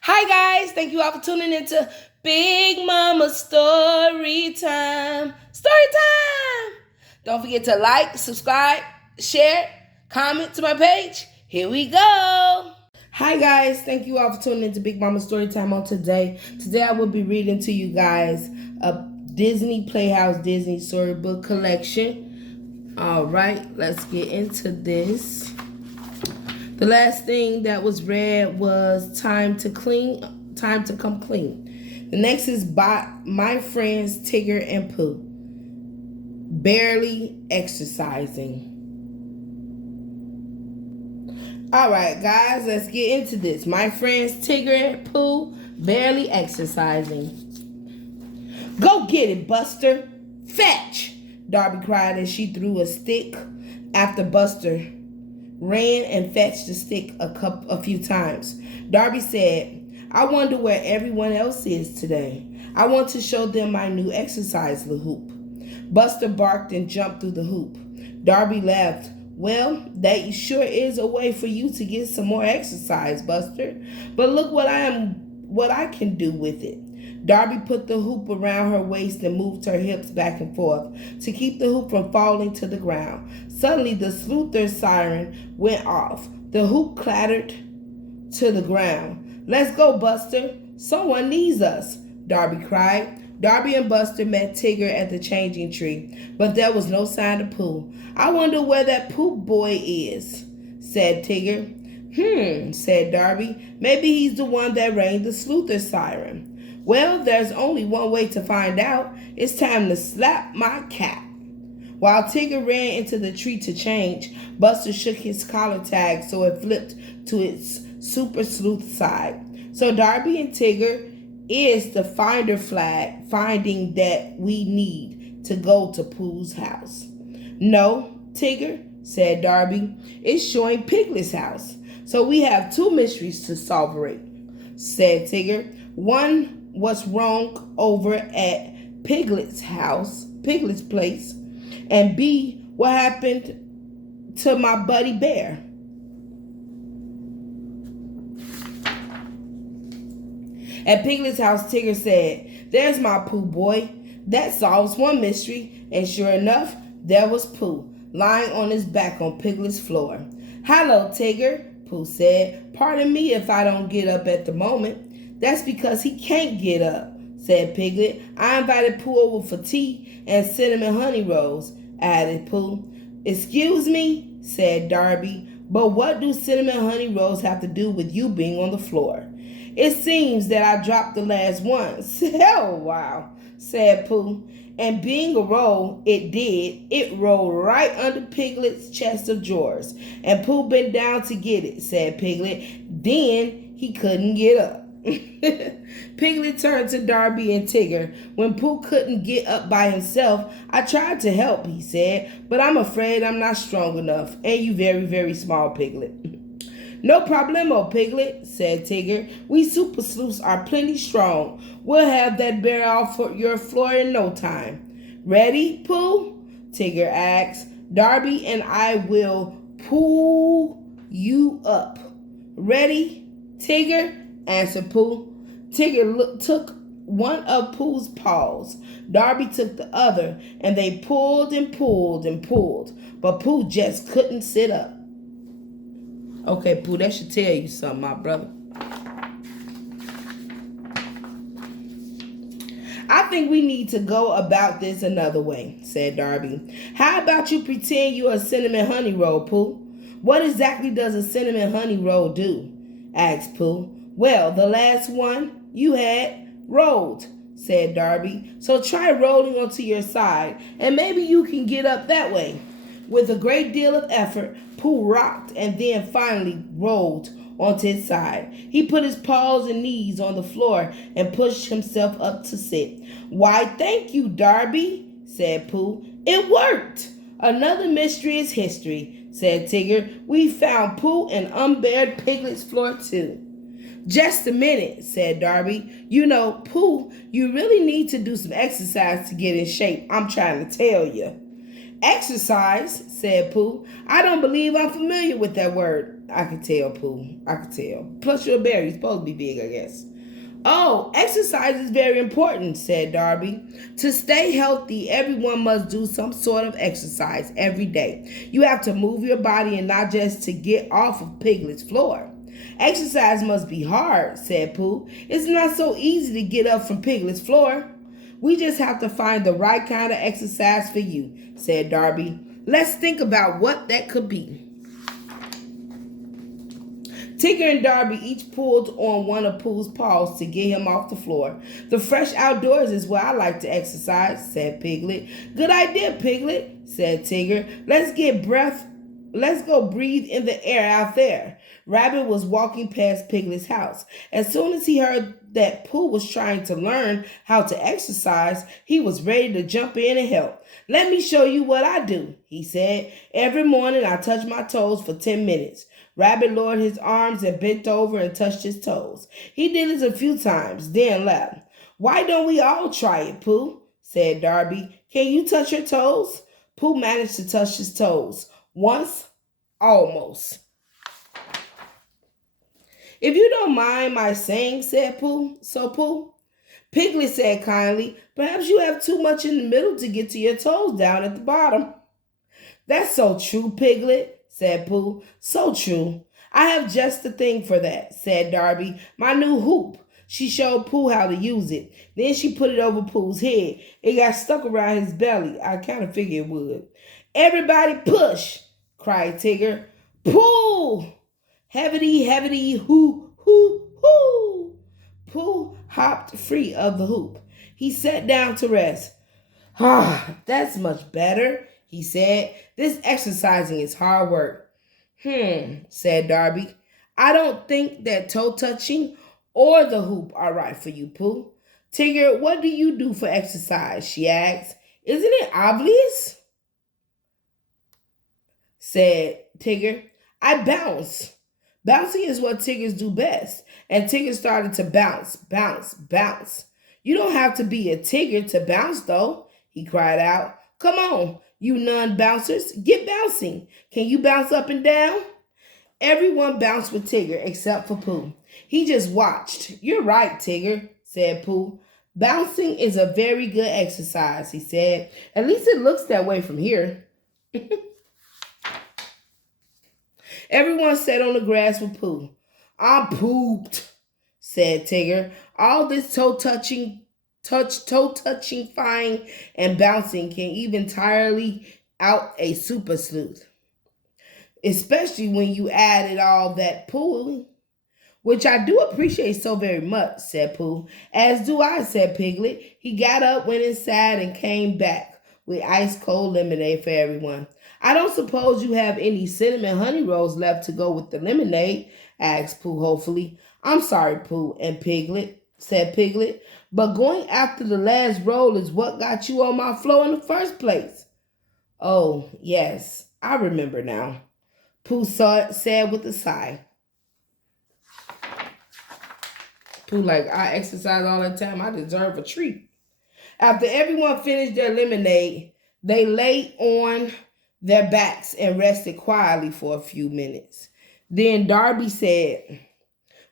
Hi guys, thank you all for tuning into Big Mama Story Time. Story time! Don't forget to like, subscribe, share, comment to my page. Here we go. Hi guys, thank you all for tuning into Big Mama Story Time on today. Today I will be reading to you guys a Disney Playhouse Disney Storybook collection. All right, let's get into this. The last thing that was read was Time to Come Clean. The next is by my friends Tigger and Pooh. Barely exercising. All right, guys, let's get into this. My friends Tigger and Pooh, barely exercising. Go get it, Buster. Fetch! Darby cried as she threw a stick after Buster ran and fetched the stick a few times. Darby said, I wonder where everyone else is today. I want to show them my new exercise hoop. Buster barked and jumped through the hoop. Darby laughed. Well, that sure is a way for you to get some more exercise, Buster. But look what I can do with it. Darby put the hoop around her waist and moved her hips back and forth to keep the hoop from falling to the ground. Suddenly, the sleuther siren went off. The hoop clattered to the ground. Let's go, Buster. Someone needs us, Darby cried. Darby and Buster met Tigger at the changing tree, but there was no sign of Pooh. I wonder where that Pooh boy is, said Tigger. Said Darby. Maybe he's the one that rang the sleuther siren. Well, there's only one way to find out. It's time to slap my cap. While Tigger ran into the tree to change, Buster shook his collar tag so it flipped to its super sleuth side. So Darby and Tigger is the finder flag finding that we need to go to Pooh's house. No, Tigger, said Darby, it's showing Piglet's house. So we have two mysteries to solve, said Tigger. One, what's wrong over at Piglet's place, and B, what happened to my buddy bear. At Piglet's house, Tigger said, there's my Pooh boy. That solves one mystery. And sure enough, there was Pooh, lying on his back on Piglet's floor. Hello, Tigger, Pooh said. Pardon me if I don't get up at the moment. That's because he can't get up, said Piglet. I invited Pooh over for tea and cinnamon honey rolls, added Pooh. Excuse me, said Darby, but what do cinnamon honey rolls have to do with you being on the floor? It seems that I dropped the last one. Oh, wow, said Pooh. And being a roll, it did. It rolled right under Piglet's chest of drawers. And Pooh bent down to get it, said Piglet. Then he couldn't get up. Piglet turned to Darby and Tigger. When Pooh couldn't get up by himself, I tried to help, he said, but I'm afraid I'm not strong enough. And you very, very small, Piglet. No problemo, Piglet, said Tigger. We super sleuths are plenty strong. We'll have that bear off your floor in no time. Ready, Pooh? Tigger asked. Darby and I will pull you up. Ready, Tigger? Answered Pooh. Tigger took one of Pooh's paws. Darby took the other, and they pulled and pulled and pulled, but Pooh just couldn't sit up. Okay, Pooh, that should tell you something, my brother. I think we need to go about this another way, said Darby. How about you pretend you're a cinnamon honey roll, Pooh? What exactly does a cinnamon honey roll do? Asked Pooh. Well, the last one you had rolled, said Darby. So try rolling onto your side, and maybe you can get up that way. With a great deal of effort, Pooh rocked and then finally rolled onto his side. He put his paws and knees on the floor and pushed himself up to sit. Why, thank you, Darby, said Pooh. It worked. Another mystery is history, said Tigger. We found Pooh and unbared Piglet's floor, too. Just a minute, said Darby. You know, Pooh, you really need to do some exercise to get in shape. I'm trying to tell you. Exercise, said Pooh. I don't believe I'm familiar with that word. I can tell, Pooh. I can tell. Plus, you're a bear. You're supposed to be big, I guess. Oh, exercise is very important, said Darby. To stay healthy, everyone must do some sort of exercise every day. You have to move your body and not just to get off of Piglet's floor. Exercise must be hard, said Pooh. It's not so easy to get up from Piglet's floor. We just have to find the right kind of exercise for you, said Darby. Let's think about what that could be. Tigger and Darby each pulled on one of Pooh's paws to get him off the floor. The fresh outdoors is where I like to exercise, said Piglet. Good idea, Piglet, said Tigger. Let's go breathe in the air out there. Rabbit was walking past Piglet's house. As soon as he heard that Pooh was trying to learn how to exercise, he was ready to jump in and help. Let me show you what I do, he said. Every morning I touch my toes for 10 minutes. Rabbit lowered his arms and bent over and touched his toes. He did this a few times, then laughed. Why don't we all try it, Pooh? Said Darby. Can you touch your toes? Pooh managed to touch his toes. Once, almost. If you don't mind my saying, said Pooh. So Pooh? Piglet said kindly, perhaps you have too much in the middle to get to your toes down at the bottom. That's so true, Piglet, said Pooh. So true. I have just the thing for that, said Darby. My new hoop. She showed Pooh how to use it. Then she put it over Pooh's head. It got stuck around his belly. I kind of figured it would. Everybody push, cried Tigger. Pooh! Heavity, heavity, hoo, hoo, hoo. Pooh hopped free of the hoop. He sat down to rest. Ah, that's much better, he said. This exercising is hard work. Said Darby. I don't think that toe touching or the hoop are right for you, Pooh. Tigger, what do you do for exercise? She asked. Isn't it obvious? Said Tigger. I bounce. Bouncing is what Tiggers do best. And Tigger started to bounce, bounce, bounce. You don't have to be a Tigger to bounce, though, he cried out. Come on, you non-bouncers, get bouncing. Can you bounce up and down? Everyone bounced with Tigger except for Pooh. He just watched. You're right, Tigger, said Pooh. Bouncing is a very good exercise, he said. At least it looks that way from here. Everyone sat on the grass with Pooh. I'm pooped, said Tigger. All this toe touching, flying, and bouncing can even entirely out a super sleuth. Especially when you added all that Pooh, which I do appreciate so very much, said Pooh. As do I, said Piglet. He got up, went inside, and came back with ice-cold lemonade for everyone. I don't suppose you have any cinnamon honey rolls left to go with the lemonade, asked Pooh hopefully. I'm sorry, Pooh and Piglet, said Piglet, but going after the last roll is what got you on my floor in the first place. Oh, yes, I remember now, Pooh said with a sigh. Pooh like, I exercise all the time. I deserve a treat. After everyone finished their lemonade, they lay on their backs and rested quietly for a few minutes. Then Darby said,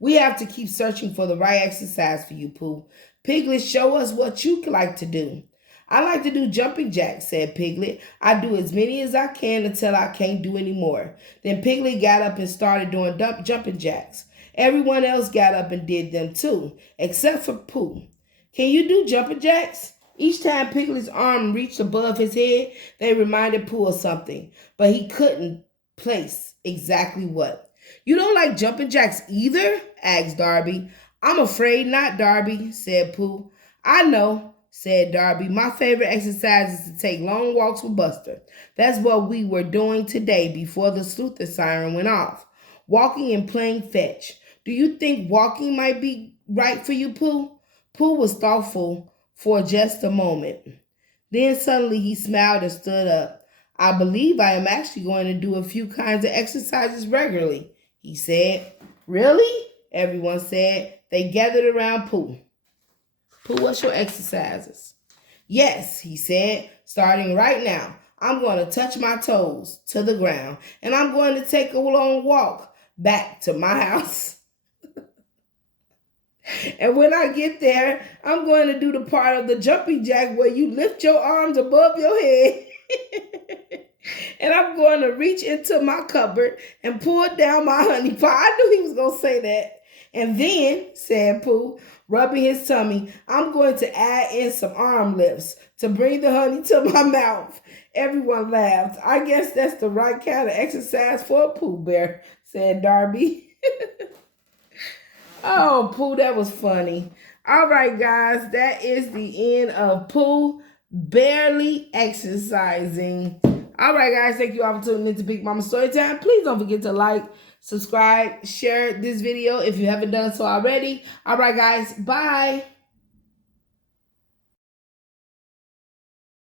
we have to keep searching for the right exercise for you, Pooh. Piglet, show us what you like to do. I like to do jumping jacks, said Piglet. I do as many as I can until I can't do any more. Then Piglet got up and started doing jumping jacks. Everyone else got up and did them too, except for Pooh. Can you do jumping jacks? Each time Piglet's arm reached above his head, they reminded Pooh of something, but he couldn't place exactly what. You don't like jumping jacks either? Asked Darby. I'm afraid not, Darby, said Pooh. I know, said Darby. My favorite exercise is to take long walks with Buster. That's what we were doing today before the sleuth siren went off. Walking and playing fetch. Do you think walking might be right for you, Pooh? Pooh was thoughtful for just a moment. Then suddenly he smiled and stood up. I believe I am actually going to do a few kinds of exercises regularly, he said. Really? Everyone said. They gathered around Pooh. Pooh, what's your exercises? Yes, he said, starting right now. I'm going to touch my toes to the ground, and I'm going to take a long walk. back to my house. And when I get there, I'm going to do the part of the jumping jack where you lift your arms above your head. And I'm going to reach into my cupboard and pull down my honey pot. I knew he was going to say that. And then, said Pooh, rubbing his tummy, I'm going to add in some arm lifts to bring the honey to my mouth. Everyone laughed. I guess that's the right kind of exercise for a Pooh Bear, said Darby. Oh, Pooh, that was funny. All right, guys, that is the end of Pooh barely exercising. All right, guys, thank you all for tuning in to Big Mama Storytime. Please don't forget to like, subscribe, share this video if you haven't done so already. All right, guys, bye.